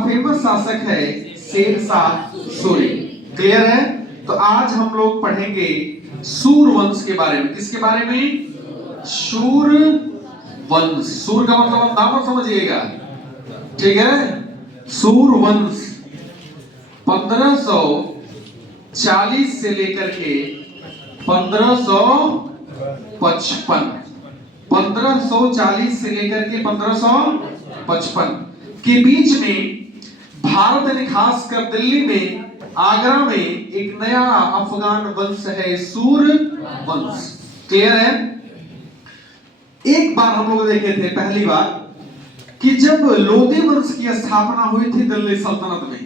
Famous शासक है Sher Shah Suri. Clear है? तो आज हम लोग पढ़ेंगे सूर वंश के बारे में। किसके बारे में? सूर वंश। सूर का मतलब आप नाम समझिएगा, ठीक है? सूर वंश 1540 से लेकर के 1555, 1540 से लेकर के 1555 के बीच में भारत ने खासकर दिल्ली में, आगरा में एक नया अफगान वंश है, सूर वंश। क्लियर है? एक बार हम लोग देखे थे पहली बार कि जब लोदी वंश की स्थापना हुई थी दिल्ली सल्तनत में,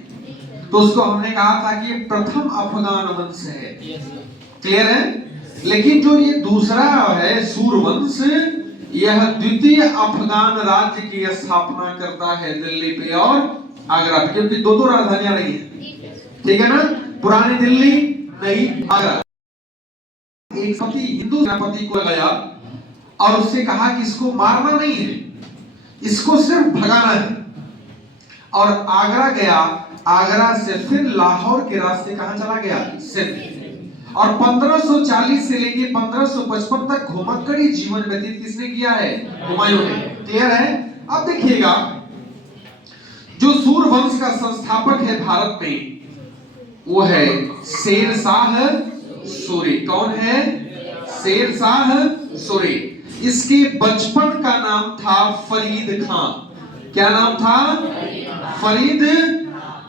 तो उसको हमने कहा था कि ये प्रथम अफगान वंश है। क्लियर है? लेकिन जो ये दूसरा है सूर वंश, यह द्वितीय अफगान राज्य की स्थापना करता है दिल्ली पे और आगरा पे, क्योंकि दो राजधानियां रही हैं। ठीक है ना? पुरानी दिल्ली, नई आगरा। एक पति हिंदू सेनापति को गया और उससे कहा कि इसको मारना नहीं है, इसको सिर्फ भगाना है। और आगरा गया, आगरा से फिर लाहौर के रास्ते कहां चला गया? सिंध। और 1540 से लेके 1555 तक घुमक्कड़ी जीवन व्यतीत किसने किया है? हुमायूं ने। क्लियर है? अब देखिएगा, जो सूर वंश का संस्थापक है भारत में, वो है शेरशाह सूरी। कौन है? शेरशाह सूरी। इसके बचपन का नाम था फरीद खान। क्या नाम था? फरीद।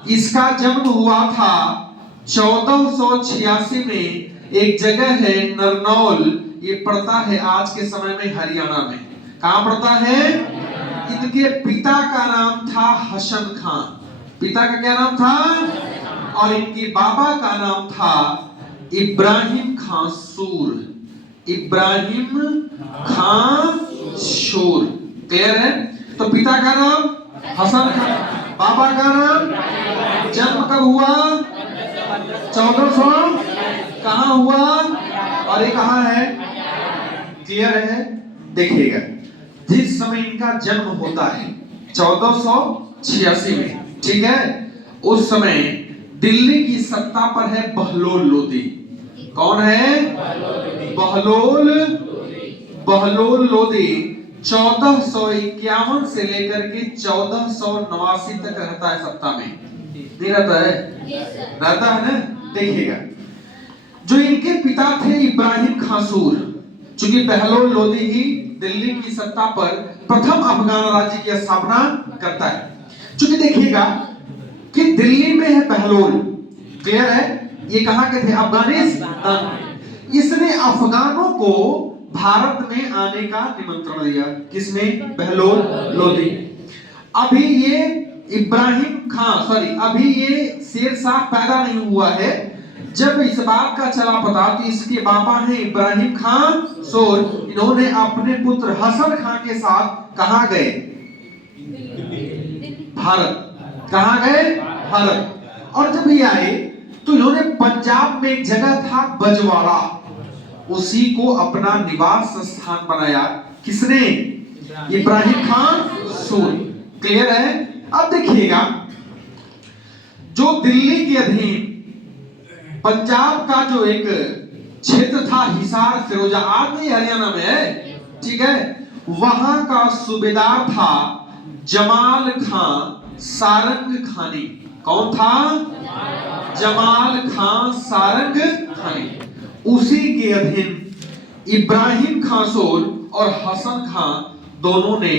इसका जन्म हुआ था 1486 में, एक जगह है नरनौल, ये पड़ता है आज के समय में हरियाणा में। कहां पड़ता है? इनके पिता का नाम था हसन खान। पिता का क्या नाम था? और इनके बाबा का नाम था इब्राहिम खान सूर। इब्राहिम खान सूर। क्लियर है? तो पिता का नाम हसन खान, बाबा का नाम। जन्म कब हुआ? 1400। कहां हुआ? और ये कहां है? क्लियर है? देखिएगा, जिस समय इनका जन्म होता है 1486 में, ठीक है, उस समय दिल्ली की सत्ता पर है बहलोल लोदी। कौन है? बहलोल लोदी 1451 से लेकर के 1489 तक रहता है सत्ता में। नहीं रहता है? रहता है ना? देखिएगा, जो इनके पिता थे इब्राहिम खान सूर, चूंकि बहलोल लोदी ही दिल्ली की सत्ता पर प्रथम अफगान राज्य की स्थापना करता है। चूंकि देखिएगा कि दिल्ली में है बहलोल। क्लियर है? ये कहां के थे? अफगानिस्तान। इसने अफगानों को भारत में आने का निमंत्रण दिया। किसने? बहलोल लोदी। अभी ये इब्राहिम खान, अभी ये शेरशाह पैदा नहीं हुआ है। जब इस बात का चला पता कि इसके बाबा हैं इब्राहिम खान सूर, इन्होंने अपने पुत्र हसन खान के साथ कहां गए? भारत। कहां गए? भारत। और जब ये आए तो इन्होंने पंजाब में एक जगह था बजवाड़ा, उसी को अपना निवास स्थान बनाया। किसने? इब्राहिम खान सूर। क्लियर है? अब देखिएगा, जो दिल्ली के अधीन पंजाब का जो एक क्षेत्र था, हिसार फिरोजा, आज नहीं हरियाणा में है, ठीक है, वहां का सूबेदार था जमाल खान सारंग खानी। कौन था? जमाल खान सारंग खानी। उसी के अधीन इब्राहिम खान सूर और हसन खान दोनों ने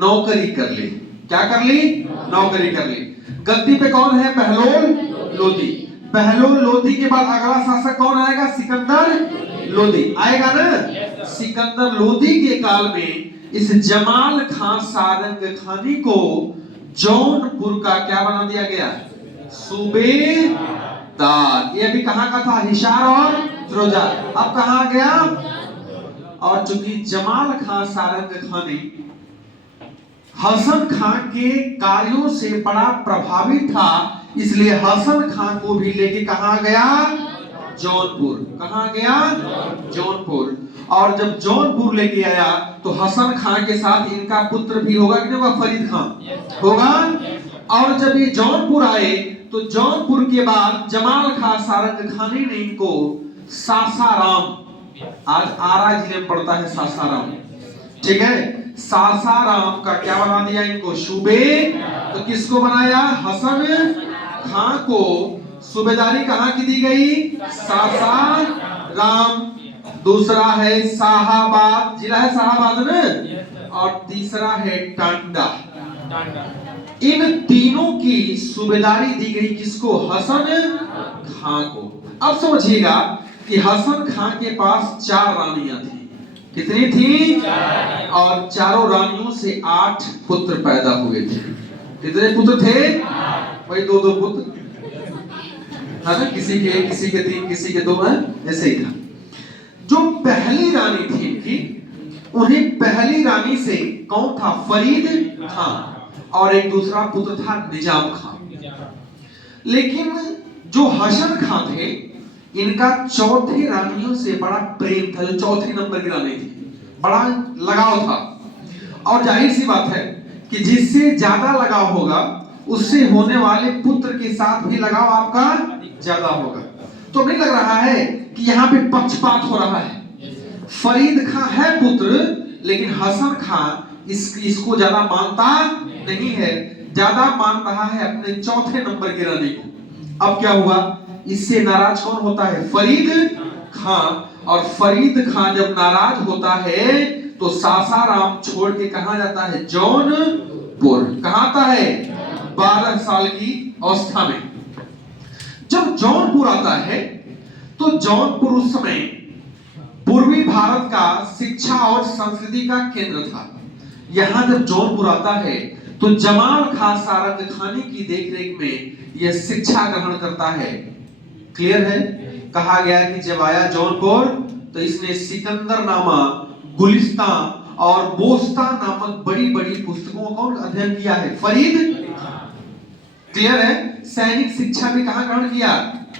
नौकरी कर ली। क्या कर ली? नौकरी कर ली। गद्दी पे कौन है? बहलोल लोदी। बहलोल लोदी के बाद अगला शासक कौन आएगा? सिकंदर लोदी आएगा ना? सिकंदर लोदी के काल में इस जमाल खान सारंग खानी को जौनपुर का क्या बना दिया गया? सूबेदार। ये अभी कहां का था? हिसार और फिरोजा। अब कहां गया? और चूंकि जमाल खान सारंग खानी हसन खान के कार्यों से बड़ा प्रभावित था, इसलिए हसन खान को भी लेके कहां गया? जौनपुर। कहां गया? जौनपुर। और जब जौनपुर लेके आया तो हसन खान के साथ इनका पुत्र भी होगा कि नहीं होगा? फरीद खान होगा। और जब ये जौनपुर आए तो जौनपुर के बाद जमाल खां सारंग खानी ने इनको सासाराम, आज आरा जिले में पड़ता है सासाराम, ठीक है, सासाराम का क्या बना दिया इनको, सूबे। तो किसको बनाया, हसन खां को सूबेदारी कहां की दी गई, सासाराम। दूसरा है शाहाबाद, जिला है शाहाबाद में, और तीसरा है टांडा। इन तीनों की सूबेदारी दी गई किसको, हसन खां को। अब समझिएगा कि हसन खां के पास 4 रानियां थी। कितनी थी, और चारों रानियों से 8 पुत्र पैदा हुए थे। कितने पुत्र थे, वही 2-2 पुत्र है ना, किसी के 3, किसी के 2 है, ऐसे ही था। जो पहली रानी थी इनकी, उन्हें पहली रानी से कौन था, फरीद खां, और एक दूसरा पुत्र था निजाम खां। लेकिन जो हसन खां थे, इनका चौथी रानियों से बड़ा प्रेम था। जो चौथे नंबर की रानी थी, बड़ा लगाव था। और जाहिर सी बात है कि जिससे ज्यादा लगाव होगा उससे होने वाले पुत्र के साथ भी लगाव आपका ज्यादा होगा। तो नहीं लग रहा है कि यहाँ पे पक्षपात हो रहा है। फरीद खां है पुत्र, लेकिन हसन खां इसको ज्यादा मानता नहीं है, ज्यादा मान रहा है अपने चौथे नंबर की रानी को। अब क्या हुआ, इससे नाराज कौन होता है, फरीद खां। और फरीद खां जब नाराज होता है तो सासाराम छोड़ के कहां जाता है, जौनपुर। कहां आता है, 12 साल की अवस्था में। जब जौनपुर आता है तो जौनपुर उस समय पूर्वी भारत का शिक्षा और संस्कृति का केंद्र था। यहां जब जौनपुर आता है तो जमाल खां सारंग खानी की देखरेख में यह शिक्षा ग्रहण करता है। क्लियर है, कहा गया कि जब आया जौनपुर तो इसने सिकंदर नामा, गुलिस्तान और बोस्ता नामक बड़ी बड़ी पुस्तकों का अध्ययन किया है, फरीद। क्लियर है, सैनिक शिक्षा भी कहां ग्रहण किया,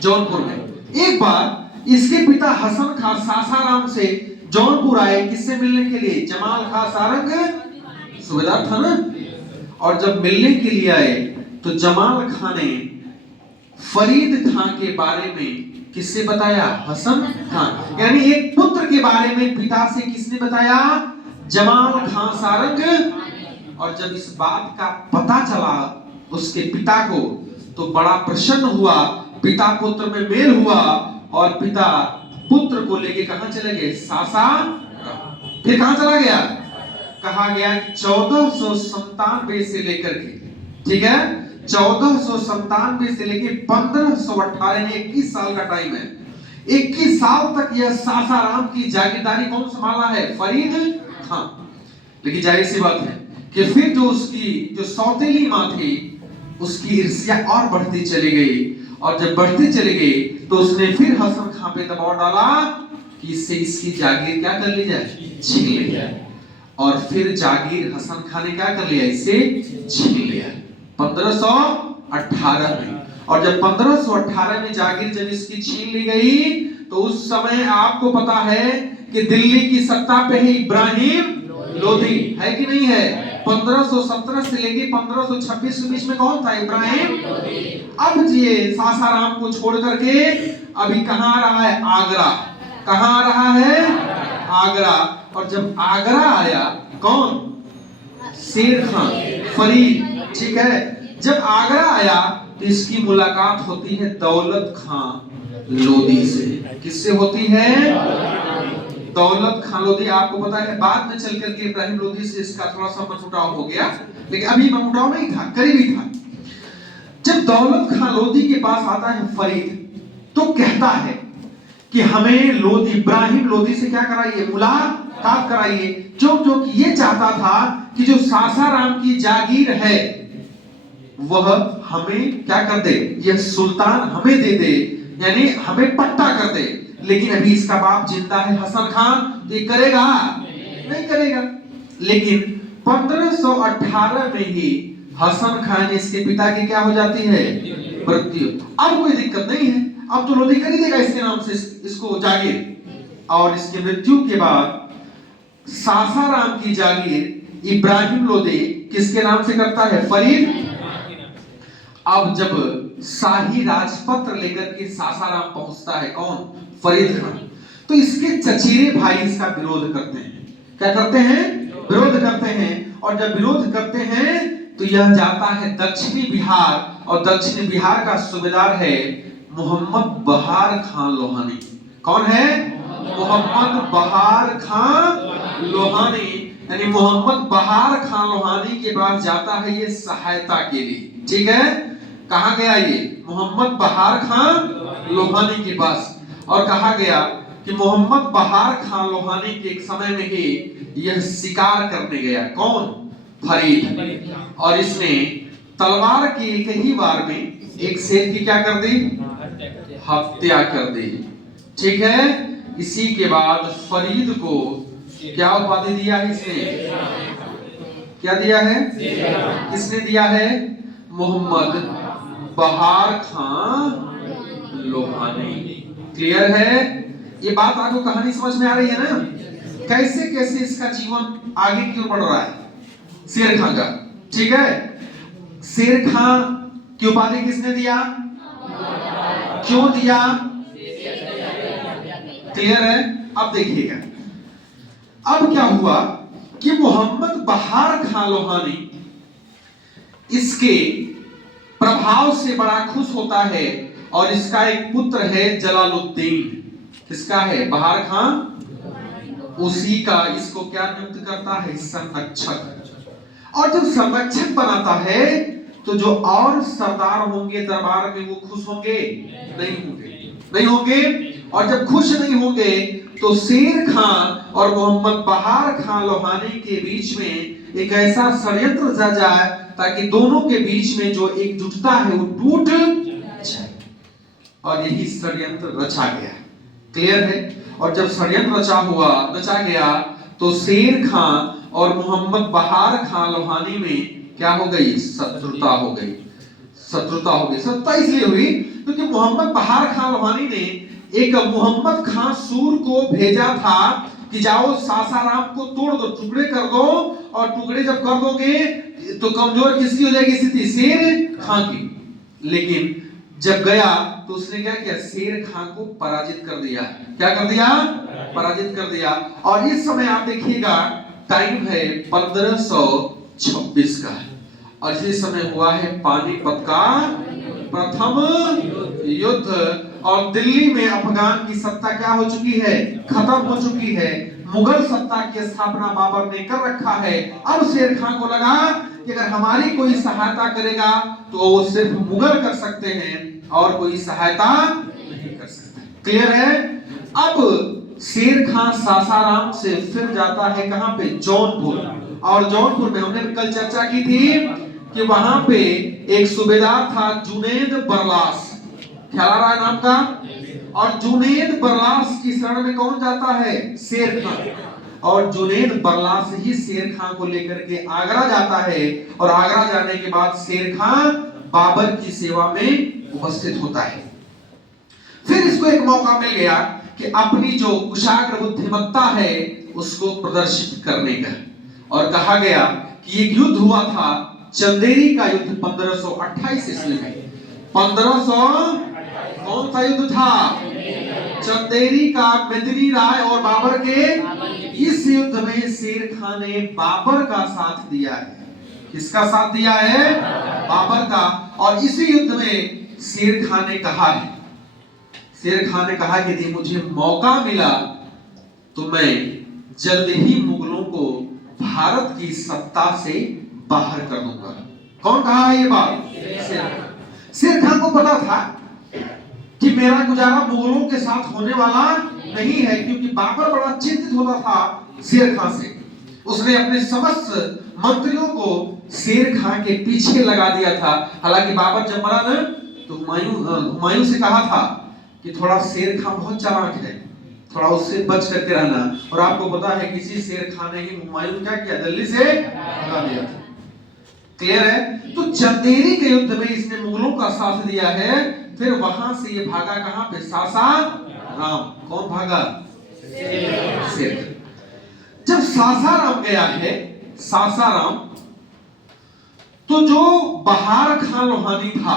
जौनपुर में। एक बार इसके पिता हसन खां सासाराम से जौनपुर आए, किससे मिलने के लिए, जमाल खां सारंग, सूबेदार था ना। और जब मिलने के लिए आए तो जमाल खां ने फरीद खां के बारे में किससे बताया, हसन खां। यानी एक पुत्र के बारे में पिता से किसने बताया, जमाल खां सारंग। और जब इस बात का पता चला उसके पिता को तो बड़ा प्रसन्न हुआ, पिता पुत्र में मेल हुआ, और पिता पुत्र को लेके कहां चले गए, सासाराम। फिर कहां चला गया, कहा गया 1497 से लेकर के, ठीक है, 1497 से लेके 1518 में 21 साल का टाइम है। 21 साल तक यह सासाराम की जागीरदारी कौन संभाला है, फरीद खां। लेकिन जाहिर सी बात है कि फिर जो उसकी जो सौतेली मां थी, उसकी ईर्ष्या और बढ़ती चली गई। और जब बढ़ती चली गई तो उसने फिर हसन खां पे दबाव डाला कि इससे इसकी जागीर क्या कर ली जाए, छीन ली जाए। और फिर जागीर हसन खां ने क्या कर लिया, इसे छीन लिया 1518 में। और जब 1518 में जागीर जब इसकी छीन ली गई तो उस समय आपको पता है कि दिल्ली की सत्ता पे है इब्राहिम लोधी, है कि नहीं है। 1517 से लेके 1526 के बीच में कौन था, इब्राहिम लोधी। अब ये सासाराम को छोड़ करके अभी कहां आ रहा है, आगरा। कहां आ रहा है, आगरा। और जब आगरा आया कौन, शेर खां, फरीद, ठीक है। जब आगरा आया तो इसकी मुलाकात होती है दौलत खां लोधी से। किससे होती है, दौलत खां लोधी। आपको पता है बाद में चल करके इब्राहिम लोधी से इसका थोड़ा सा मनमुटाव हो गया, लेकिन अभी मनमुटाव नहीं था, करीबी था। जब दौलत खां लोधी के पास आता है फरीद तो कहता है कि हमें लोधी, इब्राहिम लोधी से क्या कराइए, मुलाकात कराइए, जो कि ये चाहता था कि जो सासाराम की जागीर है वह हमें क्या कर दे, यह सुल्तान हमें दे दे, यानी हमें पट्टा कर दे। लेकिन अभी इसका बाप जिंदा है हसन खां, तो ये करेगा नहीं करेगा। लेकिन 1518 में ही हसन खां ने इसके पिता की क्या हो जाती है, मृत्यु। अब कोई दिक्कत नहीं है, अब तो लोधी कर ही देगा इसके नाम से इसको जागीर। और इसकी मृत्यु के बाद सासाराम की जागीर इब्राहिम लोधी किसके नाम से करता है, फरीद। अब जब शाही राजपत्र लेकर के सासाराम पहुंचता है कौन, फरीद खान, तो इसके चचेरे भाई इसका विरोध करते हैं। क्या करते हैं, विरोध करते हैं। और जब विरोध करते हैं तो यह जाता है दक्षिणी बिहार, और दक्षिणी बिहार का सूबेदार है मोहम्मद बहार खान लोहानी। कौन है, मोहम्मद बहार खान लोहानी, यानी मोहम्मद बहार खान लोहानी के पास जाता है ये सहायता के लिए। ठीक है, कहा गया ये मोहम्मद बहार खान लोहानी के पास, और कहा गया कि मोहम्मद बहार खान लोहानी के एक समय में ही यह शिकार करने गया। कौन, फरीद, और इसने तलवार की एक ही बार में एक शेर की क्या कर दी, हत्या कर दी। ठीक है, इसी के बाद फरीद को क्या उपाधि दिया है इसने, क्या दिया है, किसने दिया है, मोहम्मद बहार खान लोहानी। क्लियर है, ये बात आपको कहानी समझ में आ रही है ना, कैसे कैसे इसका जीवन आगे क्यों बढ़ रहा है शेर खान का। ठीक है, शेर खान की उपाधि किसने दिया, क्यों दिया, क्लियर है। अब देखिएगा, अब क्या हुआ कि मोहम्मद बहार खान लोहानी इसके प्रभाव से बड़ा खुश होता है, और इसका एक पुत्र है जलालुद्दीन। किसका है, बहार खान, उसी का इसको क्या नियुक्त करता है, संरक्षक। और जब संरक्षक बनाता है तो जो और सरदार होंगे दरबार में वो खुश होंगे, नहीं होंगे, नहीं होंगे। और जब खुश नहीं होंगे तो शेर खान और मोहम्मद बहार खान लोहानी के बीच में एक ऐसा षड्यंत्र रचा जाए ताकि दोनों के बीच में जो एकजुटता है वो टूट जाए, और यही षड्यंत्र रचा गया। क्लियर है। और जब षड्यंत्र रचा गया तो शेर खान और मोहम्मद बहार खान लोहानी में क्या हो गई, शत्रुता हो गई। शत्रुता इसलिए हुई क्योंकि मोहम्मद बहार खान लोहानी ने एक मोहम्मद खान सूर को भेजा था कि जाओ सासाराम को तोड़ दो, टुकड़े कर दो, और टुकड़े जब कर दोगे तो कमजोर किसकी हो जाएगी स्थिति, शेर खान की। लेकिन जब गया तो उसने क्या किया, शेर खान को पराजित कर दिया। क्या कर दिया, पराजित कर दिया। और इस समय आप देखिएगा टाइम है 1526 का, और इसी समय हुआ है पानीपत का प्रथम युद्ध, और दिल्ली में अफगान की सत्ता क्या हो चुकी है, खत्म हो चुकी है। मुगल सत्ता की स्थापना बाबर ने कर रखा है। अब शेर खान को लगा कि अगर हमारी कोई सहायता करेगा तो वो सिर्फ मुगल कर सकते हैं और कोई सहायता नहीं कर सकते। क्लियर है। अब शेर खान सासाराम से फिर जाता है कहां पे, जौनपुर। और जौनपुर में हमने कल चर्चा की थी कि वहां पे एक सूबेदार था जुनैद बरलास, ख्याल आ रहा है नाम का। और जुनैद बरलास की शरण में कौन जाता है, शेर खान। और जुनैद बरलास ही शेर खान को लेकर के आगरा जाता है, और आगरा जाने के बाद शेर खान बाबर की सेवा में उपस्थित होता है। फिर इसको एक मौका मिल गया कि अपनी जो कुशाग्र बुद्धिमत्ता है उसको प्रदर्शित करने का, और कहा गया कि एक युद्ध हुआ था, चंदेरी का युद्ध 1528 ईस्वी में। 1500 कौन सा युद्ध था, चंदेरी का, मेदिनी राय और बाबर के। इस युद्ध में शेर खान ने बाबर का साथ दिया है। किसका साथ दिया है, बाबर का। और इसी युद्ध में शेर खान ने कहा है, शेर खान ने कहा कि यदि मुझे मौका मिला तो मैं जल्द ही मुगलों को भारत की सत्ता से बाहर कर दूंगा। कौन कहा है ये बात, शेर खान को पता था कि मेरा गुजारा मुगलों के साथ होने वाला नहीं है, क्योंकि बाबर बड़ा चिंतित होता था शेर खान से। उसने अपने समस्त मंत्रियों को शेर खान के पीछे लगा दिया था। हालांकि बाबर जब मरा ना तो हुमायूं से कहा था कि थोड़ा शेर खान बहुत चालाक है, थोड़ा उससे बच करके रहना। और आपको पता है किसी शेर खान ने ही हुमायूं क्या किया, दिल्ली से भगा दिया था। क्लियर है। तो चंदेरी के युद्ध में इसने मुगलों का साथ दिया है। फिर वहां से ये भागा कहां पे, सासाराम। कौन भागा, शेर। जब सासाराम गया है, सासाराम, तो जो बहार खान लोहानी था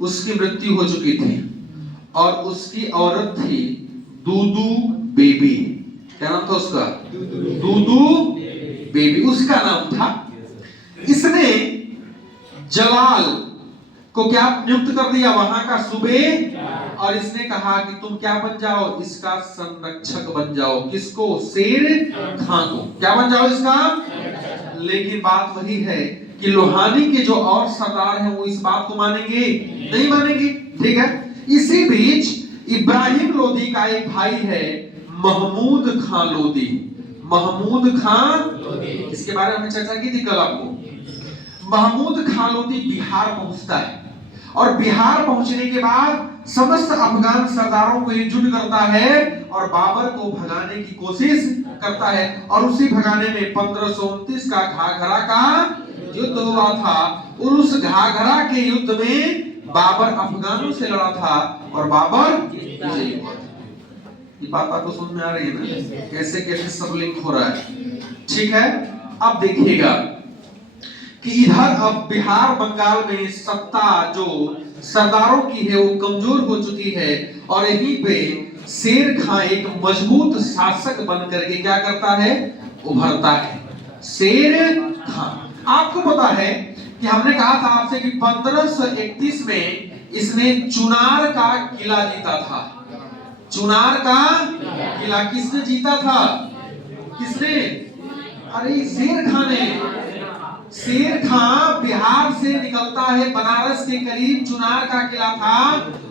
उसकी मृत्यु हो चुकी थी और उसकी औरत थी दूदू बेबी। क्या नाम था उसका? दूदू बेबी उसका नाम था। इसने जलाल को क्या नियुक्त कर दिया? वहां का सूबे। और इसने कहा कि तुम क्या बन जाओ? इसका संरक्षक बन जाओ। किसको? शेर खान को। क्या बन जाओ? इसका। लेकिन बात वही है कि लोहानी के जो और सरदार हैं वो इस बात को मानेंगे नहीं मानेंगे। ठीक है। इसी बीच इब्राहिम लोदी का एक भाई है महमूद खान लोदी। महमूद खान लोदी, इसके बारे में हमने चर्चा की थी कल आपको। महमूद खान लोदी बिहार पहुंचता है और बिहार पहुंचने के बाद समस्त अफगान सरदारों को एकजुट करता है और बाबर को भगाने की कोशिश करता है। और उसी भगाने में 1529 का घाघरा का युद्ध हुआ था। और उस घाघरा के युद्ध में बाबर अफगानों से लड़ा था और बाबर विजयी हुआ था। ये बात आपको समझ में आ रही है ना? कैसे कैसे सब लिंक हो रहा है। ठीक है। अब देखिएगा कि इधर अब बिहार बंगाल में सत्ता जो सरदारों की है वो कमजोर हो चुकी है और यहीं पे शेर खान एक मजबूत शासक बन करके क्या करता है? उभरता है शेर खान। आपको पता है कि हमने कहा था आपसे कि 1531 में इसने चुनार का किला जीता था। चुनार का किला किसने जीता था? किसने? अरे शेर खान ने। शेर खान बिहार से निकलता है, बनारस के करीब चुनार का किला था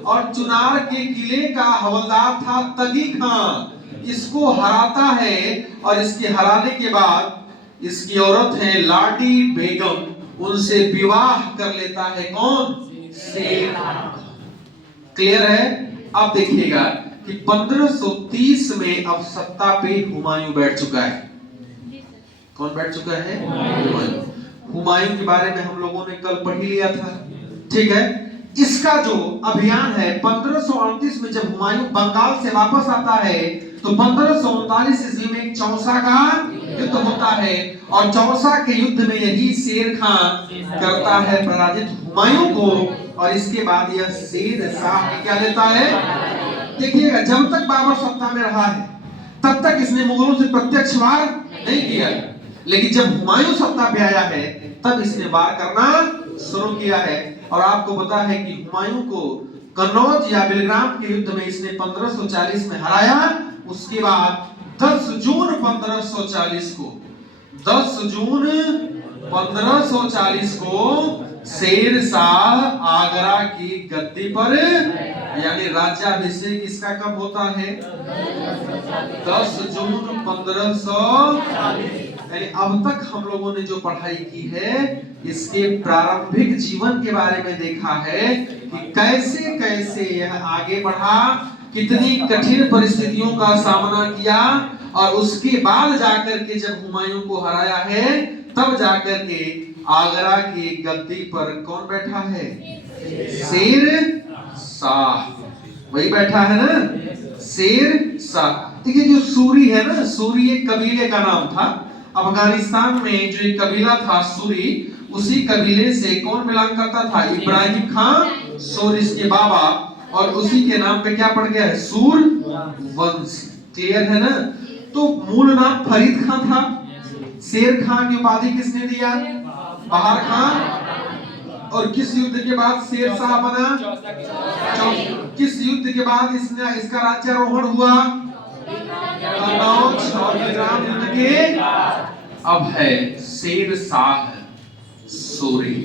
और चुनार के किले का हवलदार था तगी खान। इसको हराता है और इसके हराने के बाद इसकी औरत है लाडी बेगम, उनसे विवाह कर लेता है। कौन? शेर खान। क्लियर है? अब देखिएगा कि 1530 में अब सत्ता पे हुमायूं बैठ चुका है। कौन बैठ चुका है? हुमायूं। हुमायूं के बारे में हम लोगों ने कल पढ़ ही लिया था। ठीक है। इसका जो अभियान है 1538 में जब हुमायूं बंगाल से वापस आता है तो 1539 ईस्वी में एक चौसा का युद्ध होता है और चौसा के युद्ध में यही शेर खान करता है पराजित हुमायूं को। और इसके बाद यह शेर शाह क्या लेता है? देखिएगा जब तक बाबर सत्ता में रहा है तब तक इसने मुगलों से प्रत्यक्ष वार नहीं किया, लेकिन जब हुमायूं सत्ता पे आया है तब इसने वार करना शुरू किया है। और आपको पता है कि हुमायूं को कन्नौज या बेलग्राम के युद्ध में इसने 1540 में हराया। उसके बाद 10 जून 1540 को 10 जून 1540 को शेर शाह आगरा की गद्दी पर यानी राज्याभिषेक इसका कब होता है? 10 जून 1540। यानी अब तक हम लोगों ने जो पढ़ाई की है इसके प्रारंभिक जीवन के बारे में देखा है कि कैसे कैसे यह आगे बढ़ा, कितनी कठिन परिस्थितियों का सामना किया और उसके बाद जाकर के जब हुमायूं को हराया है तब जाकर के आगरा की गद्दी पर कौन बैठा है? शेर शाह। वही बैठा है ना, शेर शाह। देखिए जो सूरी है ना, सूरी एक कबीले का नाम था। अफगानिस्तान में जो एक कबीला था सूरी, उसी कबीले से कौन बिलोंग करता था? इब्राहिम खान सूर इसके बाबा, और उसी के नाम पे क्या पड़ गया है? सूर वंश। क्लियर है ना? तो मूल नाम फरीद खान था। शेर खान की उपाधि किसने दिया? बहार खान। और किस युद्ध के बाद शेर शाह बना? किस युद्ध के बाद इसका राज्यारोहण हुआ? कन्नौज और बेलग्राम युद्ध के। अब है शेर शाह सूरी।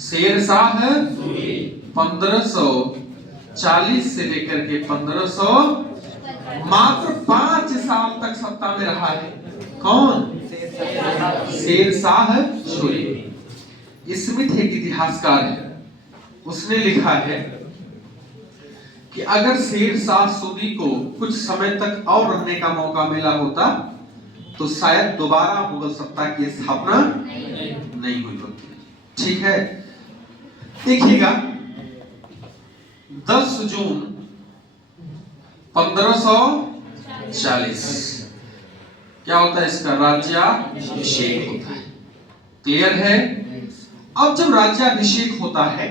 शेर शाह 1540 से लेकर के 1500 मात्र 5 साल तक सत्ता में रहा है। कौन? शेर शाह सूरी। स्मिथ एक इतिहासकार है, उसने लिखा है कि अगर शेर शाह सूरी को कुछ समय तक और रहने का मौका मिला होता तो शायद दोबारा मुगल सत्ता की स्थापना नहीं हुई होती। ठीक है। देखिएगा 10 जून 1540 क्या होता है? इसका राज्याभिषेक होता है। क्लियर है? अब जब राज्याभिषेक होता है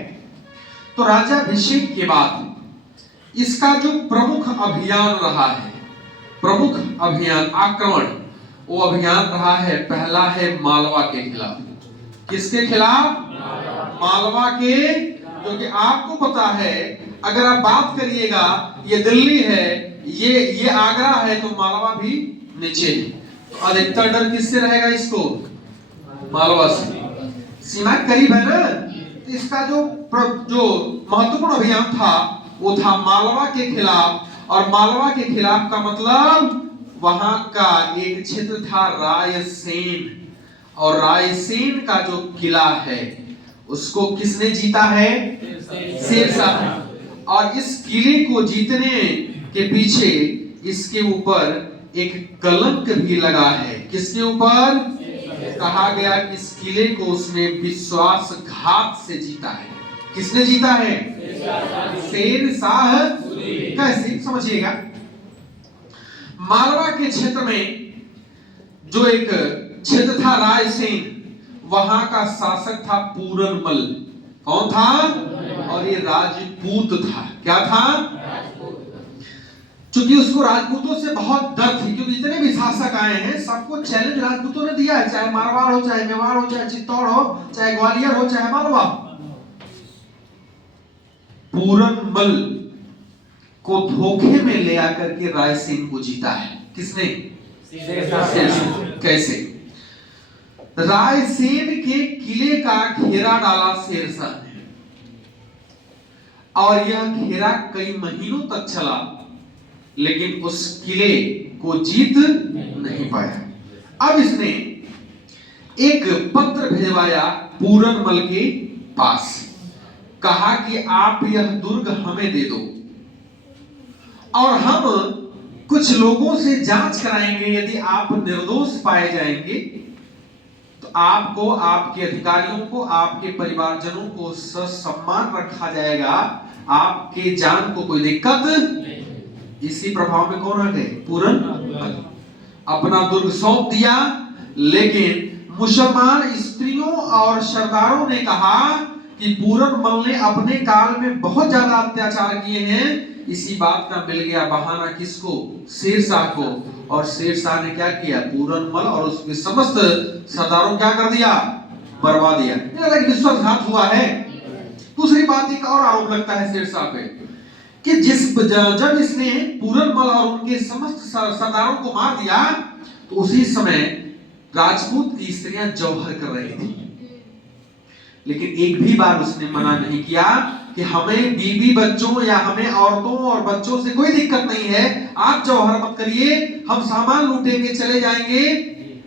तो राज्याभिषेक के बाद इसका जो प्रमुख अभियान रहा है, प्रमुख अभियान आक्रमण, वो अभियान रहा है, पहला है मालवा के खिलाफ। किसके खिलाफ? मालवा के। क्योंकि आपको पता है, अगर आप बात करिएगा ये दिल्ली है, ये आगरा है, तो मालवा भी नीचे है, तो अधिकतर डर किससे रहेगा? इसको मालवा से। सीमा करीब है ना, तो इसका जो महत्वपूर्ण अभियान था वो था मालवा के खिलाफ। और मालवा के खिलाफ का मतलब वहां का एक क्षेत्र था रायसेन, और रायसेन का जो किला है उसको किसने जीता है? शेरशाह। और इस किले को जीतने के पीछे इसके ऊपर एक कलंक भी लगा है। किसके ऊपर? कहा गया कि इस किले को उसने विश्वासघात से जीता है। किसने जीता है? शेरशाह। कैसे? समझिएगा। मालवा के क्षेत्र में जो एक क्षेत्र था रायसेन, वहां का शासक था पूरनमल। कौन था? और ये राजपूत था। क्या था? क्योंकि उसको राजपूतों से बहुत डर थी, क्योंकि जितने भी शासक आए हैं सबको चैलेंज राजपूतों ने दिया है, चाहे मारवाड़ हो, चाहे मेवाड़ हो, चाहे चित्तौड़ हो, चाहे ग्वालियर हो, चाहे मालवा। पूरनमल को धोखे में ले आकर के रायसेन को जीता है। किसने? कैसे? रायसेन के किले का घेरा डाला शेरशाह ने, और यह घेरा कई महीनों तक चला, लेकिन उस किले को जीत नहीं पाया। अब इसने एक पत्र भेजवाया पूरनमल के पास, कहा कि आप यह दुर्ग हमें दे दो और हम कुछ लोगों से जांच कराएंगे, यदि आप निर्दोष पाए जाएंगे तो आपको, आपके अधिकारियों को, आपके परिवारजनों को ससम्मान रखा जाएगा, आपके जान को कोई दिक्कत। इसी प्रभाव में कौन आ गए? पूरनमल। अपना दुर्ग सौंप दिया, लेकिन मुसलमान स्त्रियों और सरदारों ने कहा कि पूरनमल ने अपने काल में बहुत ज्यादा अत्याचार किए हैं। इसी बात का मिल गया बहाना किसको? शेरशाह को। और शेरशाह ने क्या किया? पूरनमल और उसके समस्त सरदारों क्या कर दिया? मरवा दिया। विश्वासघात हुआ है। दूसरी बात एक और आरोप लगता है शेरशाह पे कि जब इसने पूरनमल और उनके समस्त सरदारों को मार दिया, तो उसी समय राजपूत की स्त्रियां जौहर कर रही थी, लेकिन एक भी बार उसने मना नहीं किया कि हमें बीवी बच्चों या हमें औरतों और बच्चों से कोई दिक्कत नहीं है, आप जौहर मत करिए, हम सामान लूटेंगे चले जाएंगे।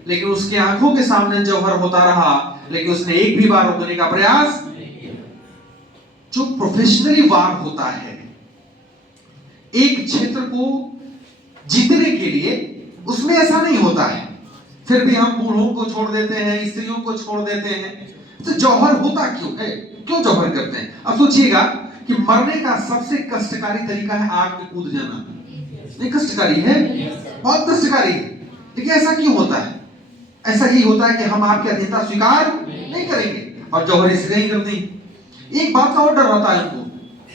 लेकिन उसके आंखों के सामने जौहर होता रहा, लेकिन उसने एक भी बार रोकने का प्रयास नहीं किया। जो प्रोफेशनली वार होता है एक क्षेत्र को जीतने के लिए, उसमें ऐसा नहीं होता है। फिर भी हम बूढ़ों को छोड़ देते हैं, स्त्रियों को छोड़ देते हैं। तो जौहर होता क्यों है? क्यों जौहर करते हैं? अब सोचिएगा कि मरने का सबसे कष्टकारी तरीका है आग में कूद जाना। नहीं कष्टकारी है? बहुत कष्टकारी है। लेकिन ऐसा क्यों होता है? ऐसा ही होता है कि हम आपकी अधीनता स्वीकार नहीं करेंगे, और जौहर इसलिए ही करते हैं। एक बात का और डर रहता है उनको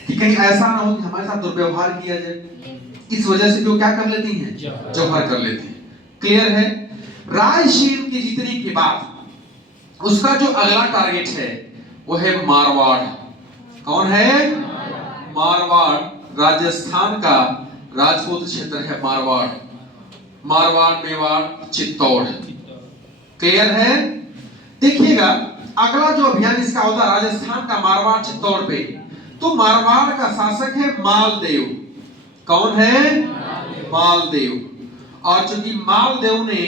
कि कहीं ऐसा ना हो कि हमारे साथ दुर्व्यवहार किया जाए। इस वजह से वो क्या कर लेती हैं? जौहर कर लेती हैं। क्लियर है? रायसेन के जीतने के बाद उसका जो अगला टारगेट है वो है मारवाड़। कौन है? मारवाड़ राजस्थान का राजपूत क्षेत्र है मारवाड़। मारवाड़, मेवाड़, चित्तौड़। क्लियर है? देखिएगा अगला जो अभियान इसका होता है राजस्थान का मारवाड़ चित्तौड़ पे, तो मारवाड़ का शासक है मालदेव। कौन है? मालदेव। और चूंकि मालदेव ने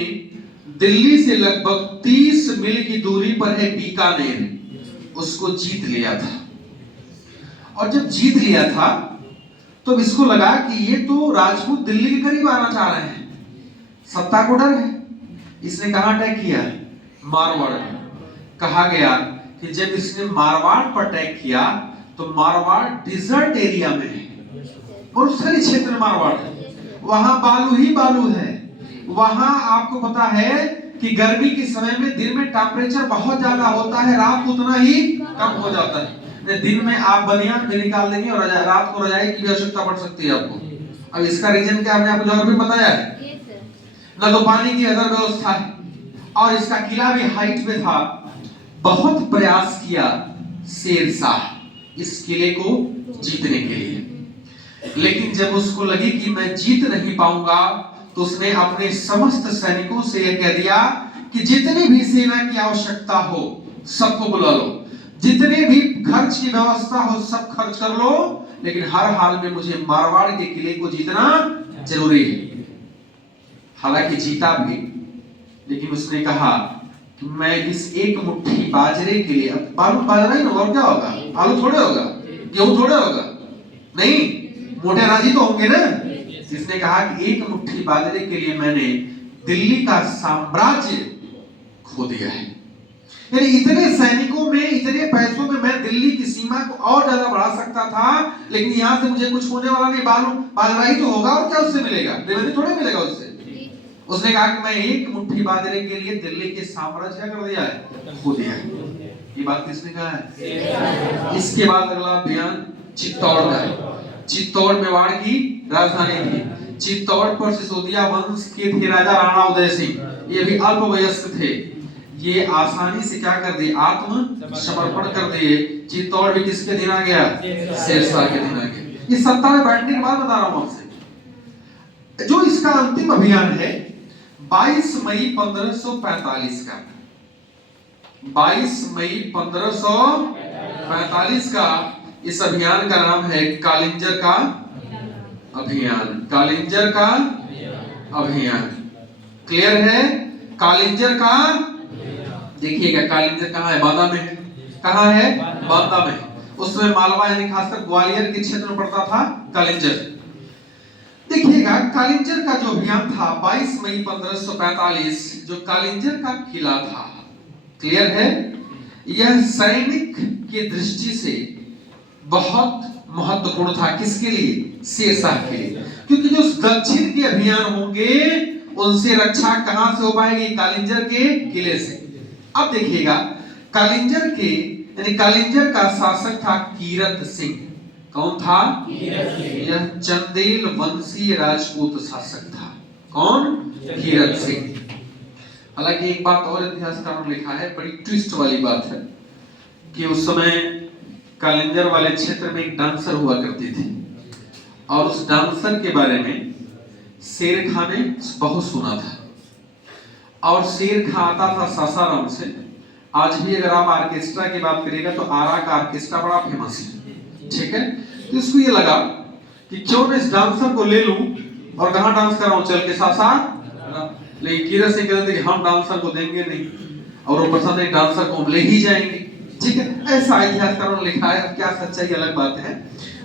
दिल्ली से लगभग 30 मील की दूरी पर है बीकानेर, उसको जीत लिया था। और जब जीत लिया था तो इसको लगा कि ये तो राजपूत दिल्ली के करीब आना चाह रहे हैं, सत्ता को डर है। इसने कहां अटैक किया? मारवाड़ में। कहा गया कि जब इसने मारवाड़ पर अटैक किया तो मारवाड़ डिजर्ट एरिया में है, मरुस्थली क्षेत्र में मारवाड़ है, वहां बालू ही बालू है। वहां आपको पता है कि गर्मी के समय में दिन में टेम्परेचर बहुत ज्यादा होता है, रात उतना ही कम हो जाता है। दिन में आप बनियान भी निकाल देंगे और रात को रजाई की भी आवश्यकता पड़ सकती है आपको। अब इसका रीजन क्या हमने आपको जो भी बताया है, न तो पानी की अदर व्यवस्था है और इसका किला भी हाइट पे था। बहुत प्रयास किया शेरशाह इस किले को जीतने के लिए, लेकिन जब उसको लगी कि मैं जीत नहीं पाऊंगा तो उसने अपने समस्त सैनिकों से यह कह दिया कि जितनी भी सेना की आवश्यकता हो सबको बुला लो, जितने भी खर्च की व्यवस्था हो सब खर्च कर लो, लेकिन हर हाल में मुझे मारवाड़ के किले को जीतना जरूरी है। हालांकि जीता भी, लेकिन उसने कहा कि मैं इस एक मुट्ठी बाजरे के लिए, अब बाजरा ही ना और क्या होगा, आलू थोड़े होगा, गेहूं थोड़े होगा, नहीं मोटे अनाज तो होंगे ना। इसने कहा कि एक मुट्ठी बाजरे के लिए मैंने दिल्ली का साम्राज्य खो दिया है। यानी इतने सैनिकों में, इतने पैसों में मैं दिल्ली की सीमा को और ज्यादा बढ़ा सकता था, लेकिन यहां से मुझे कुछ होने वाला नहीं, बाजरा ही तो होगा और क्या उससे मिलेगा, रेवेन्यू थोड़े मिलेगा उससे। उसने कहा कि मैं एक मुट्ठी बाजरे के लिए दिल्ली के साम्राज्य क्या कर दिया है, खो दिया है। ये बात किसने कहा है? इसके बाद अगला बयान चित्तौड़ का है। चित्तौड़ मेवाड़ की राजधानी थी। चित्तौड़ पर सिसोदिया वंश के थे राजा राणा उदय सिंह। ये भी अल्पवयस्क थे। ये आसानी से क्या कर दिए, आत्म समर्पण कर दिए। चित्तौड़ भी किसके दिन आ गया, शेरशाह के दिन आ गया। ये सत्ता में बैठने के बाद बता रहा हूं आपसे। जो इसका अंतिम अभियान है 22 मई 1545 का, 22 मई 1545 का इस अभियान का नाम है कालिंजर का अभियान। कालिंजर का अभियान क्लियर है? कालिंजर का, देखिएगा कालिंजर कहाँ है, बांदा में है। कहाँ है? बांदा में। उसमें मालवा यानी खासकर ग्वालियर के क्षेत्र में पड़ता था कालिंजर। देखिएगा कालिंजर का जो अभियान था 22 मई 1545, जो कालिंजर का किला था, क्लियर है, यह सैनिक की दृष्टि से बहुत महत्वपूर्ण था। किसके लिए? शेरशाह के लिए। क्योंकि जो दक्षिण के अभियान होंगे उनसे रक्षा कहां से हो पाएगी? कालिंजर के किले से। अब देखिएगा कालिंजर के, यानी कालिंजर का शासक था कीरत सिंह। कौन था? यह चंदेल वंशीय राजपूत शासक था। कौन? कीरत सिंह। हालांकि एक बात और इतिहासकारों ने लिखा है, बड़ी ट्विस्ट वाली बात है, कि उस समय कालिंजर वाले क्षेत्र में एक डांसर हुआ करती थी, और उस डांसर के बारे में शेर खां ने बहुत सुना था। और शेर खां आता था सासाराम से। आज भी अगर आप ऑर्केस्ट्रा की बात करिएगा तो आरा का ऑर्केस्ट्रा बड़ा फेमस है, ठीक है। तो इसको ये लगा कि क्यों न इस डांसर को ले लूं, और कहां डांस कराऊं, चल के सासाराम। लेकिन कीरत सिंह कहते थे कि हम डांसर को देंगे नहीं, और वो पसंद है डांसर को हम ले ही जाएंगे, ठीक है। ऐसा इतिहासकारों ने लिखा है, क्या सच्चाई अलग बात है।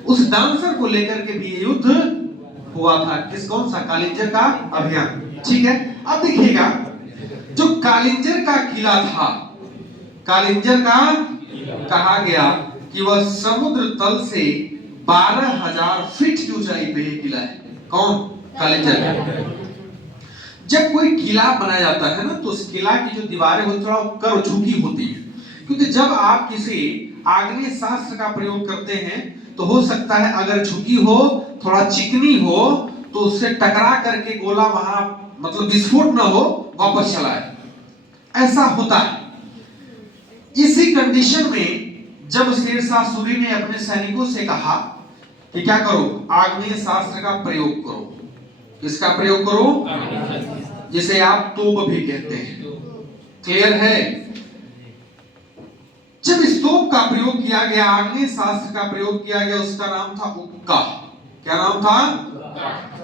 उस डांसर को लेकर के भी युद्ध हुआ था। किस, कौन सा? कालिंजर का अभियान, ठीक है। अब देखिएगा जो कालिंजर का किला था, कालिंजर का कहा गया कि वह समुद्र तल से 12,000 फीट की ऊंचाई पे किला है। कौन? कालिंजर। जब कोई किला बनाया जाता है ना, तो उस किला की जो दीवारें होती है कर्व झुकी होती है, क्योंकि जब आप किसी आग्नेय शास्त्र का प्रयोग करते हैं तो हो सकता है अगर झुकी हो, थोड़ा चिकनी हो, तो उससे टकरा करके गोला वहां मतलब विस्फोट ना हो, वापस चला है। ऐसा होता है। इसी कंडीशन में जब शेरशाह सूरी ने अपने सैनिकों से कहा कि क्या करो, आग्नेय शास्त्र का प्रयोग करो। किसका प्रयोग करो? जिसे आप तोप भी कहते हैं, क्लियर है। जब इस तोप का प्रयोग किया गया, आग्नेय शास्त्र का प्रयोग किया गया, उसका नाम था उक्का। क्या नाम था?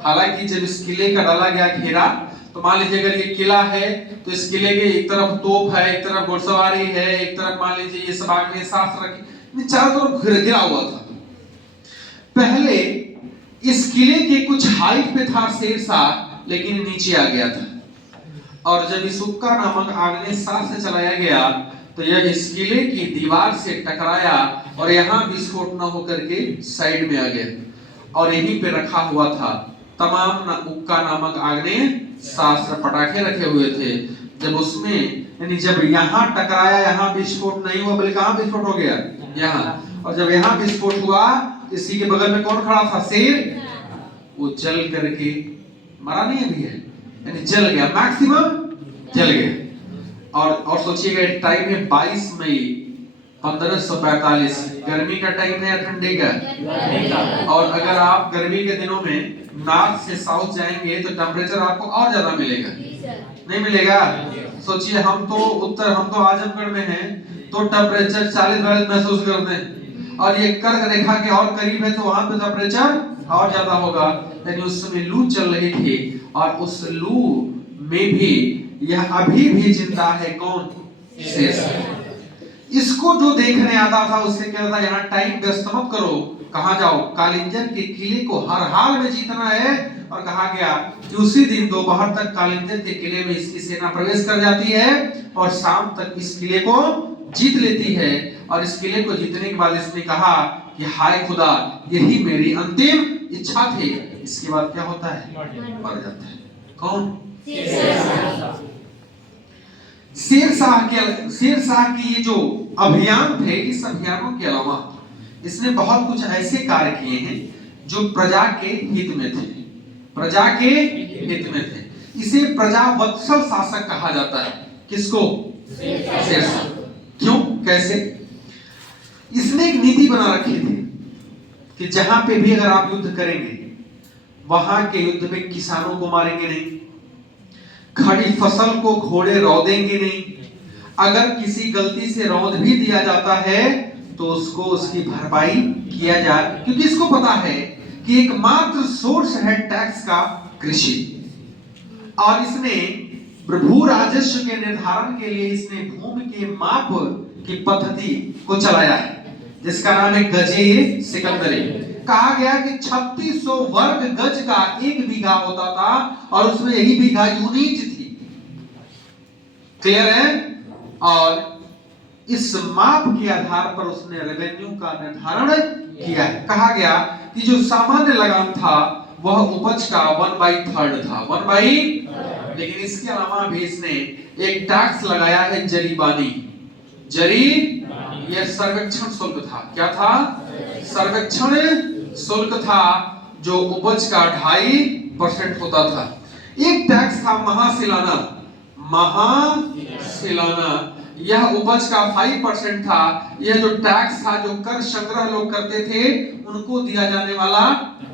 हालांकि जब इस किले का डाला गया घेरा, तो मान लीजिए अगर ये किला है तो इस किले के एक तरफ तोप है, एक तरफ घुड़सवारी है, एक तरफ मान लीजिए ये सब आग्नेय शास्त्र रखे, चारों तरफ घिरा हुआ था। पहले इस किले के कुछ हाइट पे था शेरशाह, लेकिन नीचे आ गया था। और जब इस उक्का नामक आग्नेय शास्त्र चलाया गया तो यह इस किले की दीवार से टकराया और यहाँ विस्फोट न होकर के साइड में आ गया, और यहीं पे रखा हुआ था तमाम उक्का नामक आग्नेय शास्त्र, पटाखे रखे हुए थे। जब उसमें यानी जब यहाँ टकराया, यहाँ विस्फोट नहीं हुआ बल्कि कहाँ विस्फोट हो गया, यहाँ। और जब यहाँ विस्फोट हुआ, इसी के बगल में कौन खड़ा था, शेर। वो जल करके मरा नहीं अभी है, यानी जल गया, मैक्सिमम जल गया। और सोचिएगा टाइम है 22 मई 1545, गर्मी का टाइम है या ठंडे का? और अगर आप गर्मी के दिनों में नॉर्थ से साउथ जाएंगे तो टेम्परेचर आपको और ज्यादा मिलेगा, नहीं मिलेगा? सोचिए हम तो आजमगढ़ में हैं तो टेम्परेचर 40-42 महसूस करते हैं, और ये कर्क रेखा के और करीब है तो वहां पे टेम्परेचर और ज्यादा होगा। यानी उस समय लू चल रही थी, और उस लू में भी यह अभी भी जिंदा है, कौन? शेर। इसको जो देखने आता था उससे कहता था यहाँ टाइम व्यस्त मत करो, कहाँ जाओ, कालिंजर के किले को हर हाल में जीतना है। और कहा गया कि उसी दिन दोपहर तक कालिंजर के किले में इसकी सेना प्रवेश कर जाती है और शाम तक इस किले को जीत लेती है। और इस किले को जीतने के बाद इसने कहा कि हाय खुदा, यही मेरी अंतिम इच्छा थी। इसके बाद क्या होता है? मर जाता है। कौन? शेर शाह की ये जो अभियान थे, इस अभियानों के अलावा इसने बहुत कुछ ऐसे कार्य किए हैं जो प्रजा के हित में थे, प्रजा के हित में थे। इसे प्रजावत्सल शासक कहा जाता है। किसको? शेर शाह। क्यों, कैसे? इसने एक नीति बना रखी थी कि जहां पे भी अगर आप युद्ध करेंगे, वहां के युद्ध में किसानों को मारेंगे नहीं, खड़ी फसल को घोड़े रौदेंगे नहीं, अगर किसी गलती से रौद भी दिया जाता है तो उसको उसकी भरपाई किया जाए, क्योंकि इसको पता है कि एकमात्र सोर्स है टैक्स का कृषि। और इसने भू राजस्व के निर्धारण के लिए इसने भूमि के माप की पद्धति को चलाया है, जिसका नाम है गजे सिकंदरी। कहा गया कि 3600 वर्ग गज का 1 बीघा होता था, और उसमें यही बीघा यूनिट थी। क्लियर है? और इस माप के आधार पर उसने रेवेन्यू का निर्धारण किया है। कहा गया कि जो सामान्य लगान था वह उपज का 1/3 था, 1/3। लेकिन इसके अलावा भी इसने एक टैक्स लगाया है, जरीबानी। यह सर्वेक्षण शुल्क था। क्या था? सर्वेक्षण शुल्क था, जो उपज का 2.5% होता था। एक टैक्स था महाशिलाना। यह उपज का 5% था। यह जो टैक्स था, जो कर संग्रह लोग करते थे, उनको दिया जाने वाला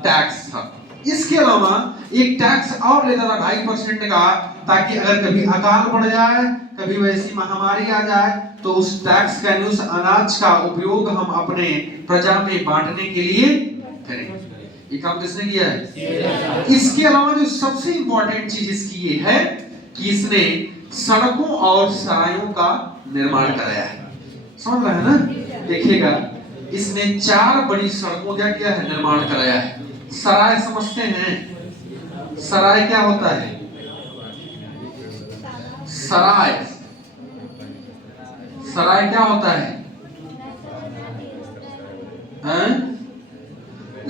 टैक्स था। इसके अलावा एक टैक्स और लेता था 2.5% का, ताकि अगर कभी अकाल पड़ जाए, कभी वैसी महामारी आ जाए, तो उस टैक्स का उस अनाज का उपयोग हम अपने प्रजा में बांटने के लिए करें। ये काम किसने किया है? इसके अलावा जो सबसे इंपॉर्टेंट चीज इसकी ये है कि इसने सड़कों और सरायों का निर्माण कराया है। समझ रहे हैं ना? देखिएगा, इसने 4 बड़ी सड़कों का क्या है? निर्माण कराया है। सराय समझते हैं? सराय क्या होता है? सराय क्या होता है?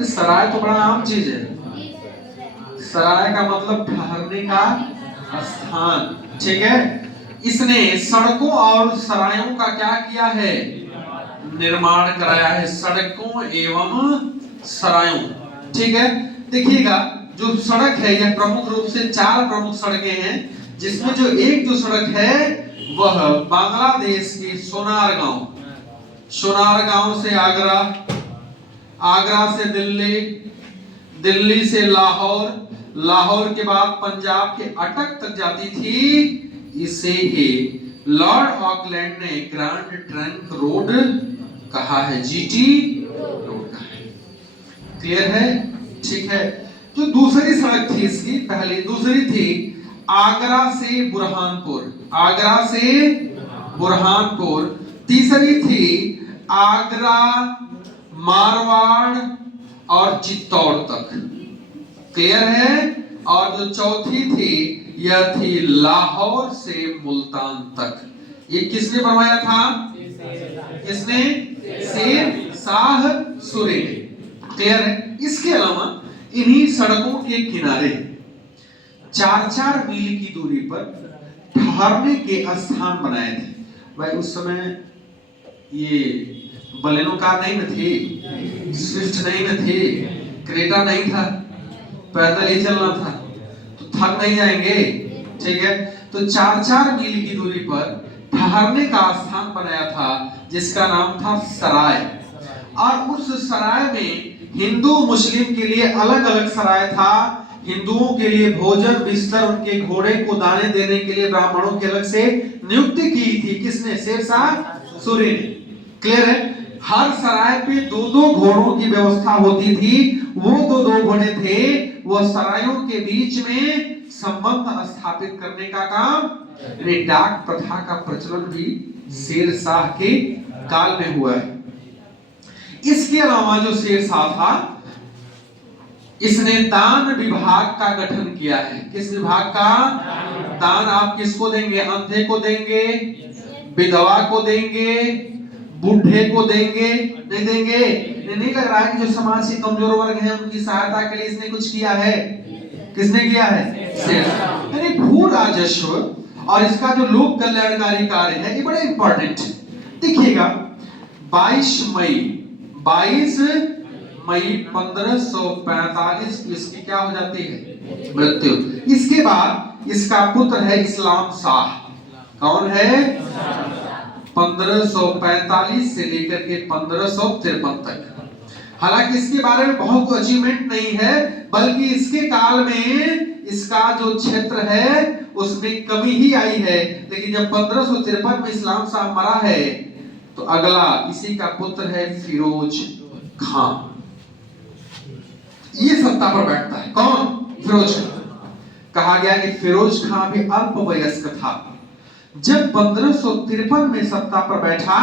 सराय तो बड़ा आम चीज है। सराय का मतलब ठहरने का स्थान। ठीक है? इसने सड़कों और सरायों का क्या किया है? निर्माण कराया है, सड़कों एवं सरायों। ठीक है? देखिएगा, जो सड़क है यह प्रमुख रूप से 4 प्रमुख सड़कें हैं, जिसमें जो एक जो सड़क है वह बांग्लादेश की सोनार गांव से आगरा, आगरा से दिल्ली, दिल्ली से लाहौर, लाहौर के बाद पंजाब के अटक तक जाती थी। इसे ही लॉर्ड ऑकलैंड ने ग्रैंड ट्रंक रोड कहा है, जीटी रोड कहा है। क्लियर है? ठीक है। जो दूसरी सड़क थी इसकी, पहली दूसरी थी आगरा से बुरहानपुर, आगरा से बुरहानपुर। तीसरी थी आगरा, मारवाड़ और चित्तौड़ तक। क्लियर है? और जो चौथी थी यह थी लाहौर से मुल्तान तक। ये किसने बनवाया था? किसने? शेर शाह सूरी। क्लियर है? इसके अलावा इन्हीं सड़कों के किनारे 4-4 मील की दूरी पर ठहरने के स्थान बनाए थे। भाई उस समय ये बलेनो कार नहीं न थी, स्विफ्ट नहीं न थी, क्रेटा नहीं था, पैदल ही चलना था, तो थक नहीं जाएंगे, ठीक है। तो 4-4 मील की दूरी पर ठहरने का स्थान बनाया था जिसका नाम था सराय। और उस सराय में हिंदू मुस्लिम के लिए अलग अलग सराय था। हिंदुओं के लिए भोजन बिस्तर, उनके घोड़े को दाने देने के लिए ब्राह्मणों की अलग से नियुक्ति की थी। किसने? शेरशाह सूरी ने। क्लियर है? हर सराय पे 2-2 घोड़ों की व्यवस्था होती थी। वो 2-2 घोड़े थे, वो सरायों के बीच में संबंध स्थापित करने का काम। डाक प्रथा का प्रचलन भी शेरशाह के काल में हुआ है। इसके अलावा जो शेरशाह था, इसने दान विभाग का गठन किया है। किस विभाग का? दान आप किसको देंगे? अंधे को देंगे, विधवा को देंगे, बूढ़े को देंगे? नहीं देंगे। नहीं लग रहा है कि जो समाज के कमजोर वर्ग हैं उनकी सहायता के लिए इसने कुछ किया है? किसने किया है? यानी भू राजस्व और इसका जो लोक कल्याणकारी कार्य है, ये बड़े इंपॉर्टेंट है। देखिएगा 22 मई 1545 इसकी क्या हो जाती है? मृत्यु। इसके बाद इसका पुत्र है इस्लाम शाह। कौन है? 1545 से लेकर के 1553 तक। हालांकि इसके बारे में बहुत अचीवमेंट नहीं है, बल्कि इसके काल में इसका जो क्षेत्र है उसमें कमी ही आई है। लेकिन जब 1553 में इस्लाम शाह मरा है तो अगला इसी का पुत्र है फिरोज खां। ये सत्ता पर बैठता है। कौन? फिरोज खां। कहा गया कि फिरोज खां भी अल्पवयस्क था। जब 1553 में सत्ता पर बैठा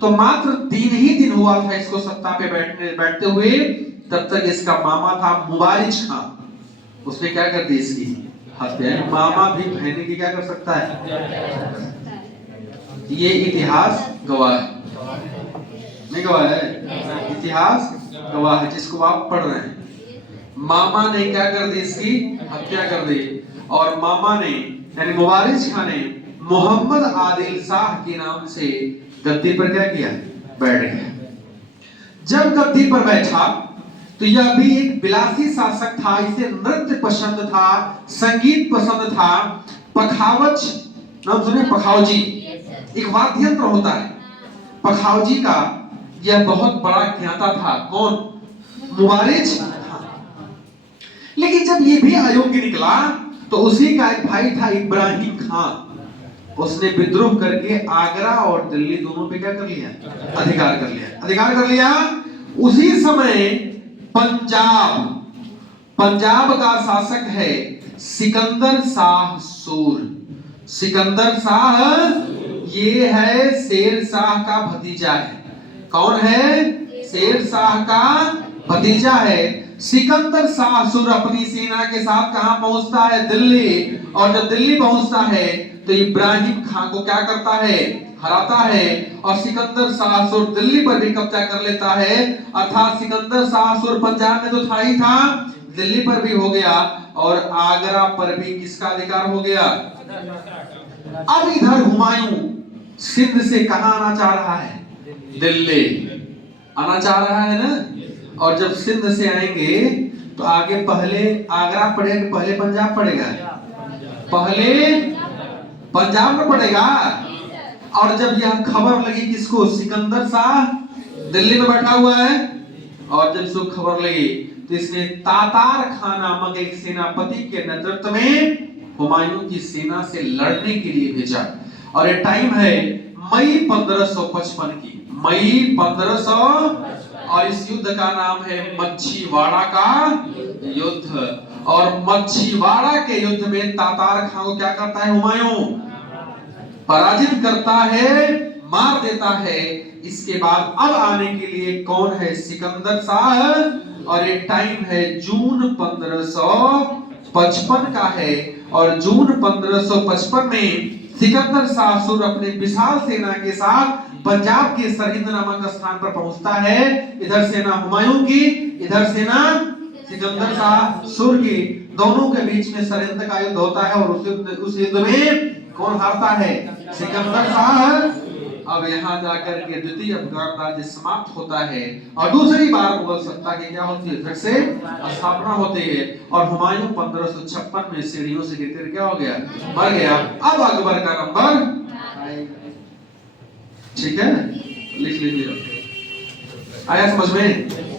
तो मात्र 3 ही दिन हुआ था इसको सत्ता पे बैठते हुए। तब तक इसका मामा था मुबारिज खां, उसने क्या कर दी? इसकी हत्या। मामा भी बहन की क्या कर सकता है? ये इतिहास गवाह है, नहीं गवाह है? इतिहास गवाह है जिसको आप पढ़ रहे हैं। मामा ने क्या कर दी? इसकी हत्या कर दी। और मामा ने यानी मुबारिज खां ने मोहम्मद आदिल शाह के नाम से गद्दी पर क्या किया? बैठ गया। जब गद्दी पर बैठा तो यह भी एक विलासी शासक था। इसे नृत्य पसंद था, संगीत पसंद था। पखावज नाम सुने? पखावजी एक वाद्य यंत्र होता है। पखावजी का यह बहुत बड़ा ज्ञाता था। कौन? मुबारिज खां। लेकिन जब ये भी अयोग्य निकला तो उसी का एक भाई था इब्राहिम खां। उसने विद्रोह करके आगरा और दिल्ली दोनों पे क्या कर लिया? अधिकार कर लिया। अधिकार कर लिया। उसी समय पंजाब का शासक है सिकंदर शाह सूर। सिकंदर शाह ये है शेरशाह का भतीजा है। कौन है? शेरशाह का भतीजा है। सिकंदर शाह सूर अपनी सेना के साथ कहां पहुंचता है? दिल्ली। और जब दिल्ली पहुंचता है तो इब्राहिम खां को क्या करता है? हराता है। और सिकंदर शाह सूर दिल्ली पर भी कब्जा कर लेता है। अर्थात सिकंदर शाह सूर पंजाब में तो था ही था, दिल्ली पर भी हो गया और आगरा पर भी किसका अधिकार हो गया? अब इधर हुमायूं सिंध से कहां आना चाह रहा है? दिल्ली आना चाह रहा है ना। और जब सिंध से आएंगे तो आगे पहले आगरा पड़ेगा, पहले पंजाब पड़ेगा? पहले पंजाब में पड़ेगा। और जब यह खबर लगी किसको? सिकंदर शाह दिल्ली में बैठा हुआ है। और जब इसको खबर लगी तो इसने तातार खां नामक एक सेनापति के नेतृत्व में हुमायूं की सेना से लड़ने के लिए भेजा। और ये टाइम है मई 1555 की। मई 1500। और इस युद्ध का नाम है मच्छीवाड़ा का युद्ध। और मच्छीवाड़ा के युद्ध में तातार खां को क्या करता है? हुमायूं पराजित करता है, मार देता है। इसके बाद अब आने के लिए कौन है? सिकंदर शाह। और ये टाइम है जून 1555 का है। और जून 1555 में सिकंदर शाह सूर अपने विशाल सेना के साथ पंजाब के सरहिंद नामक स्थान पर पहुंचता है। इधर सेना हुमायूं की, इधर सेना सिकंदर शाह सूर की। दोनों के बीच में सरहिंद का युद्ध होता है और उस युद्ध में कौन हारता है? सिकंदर शाह। अब यहाँ जाकर के द्वितीय अफगान राज्य समाप्त होता है और दूसरी बार मुगल सत्ता की क्या होती है? फिर से स्थापना होती है और हुमायूं 1556 में सीढ़ियों से गिरकर क्या हो गया? मर गया। अब अकबर का नंबर, ठीक है, लिख लीजिए। आया समझ में?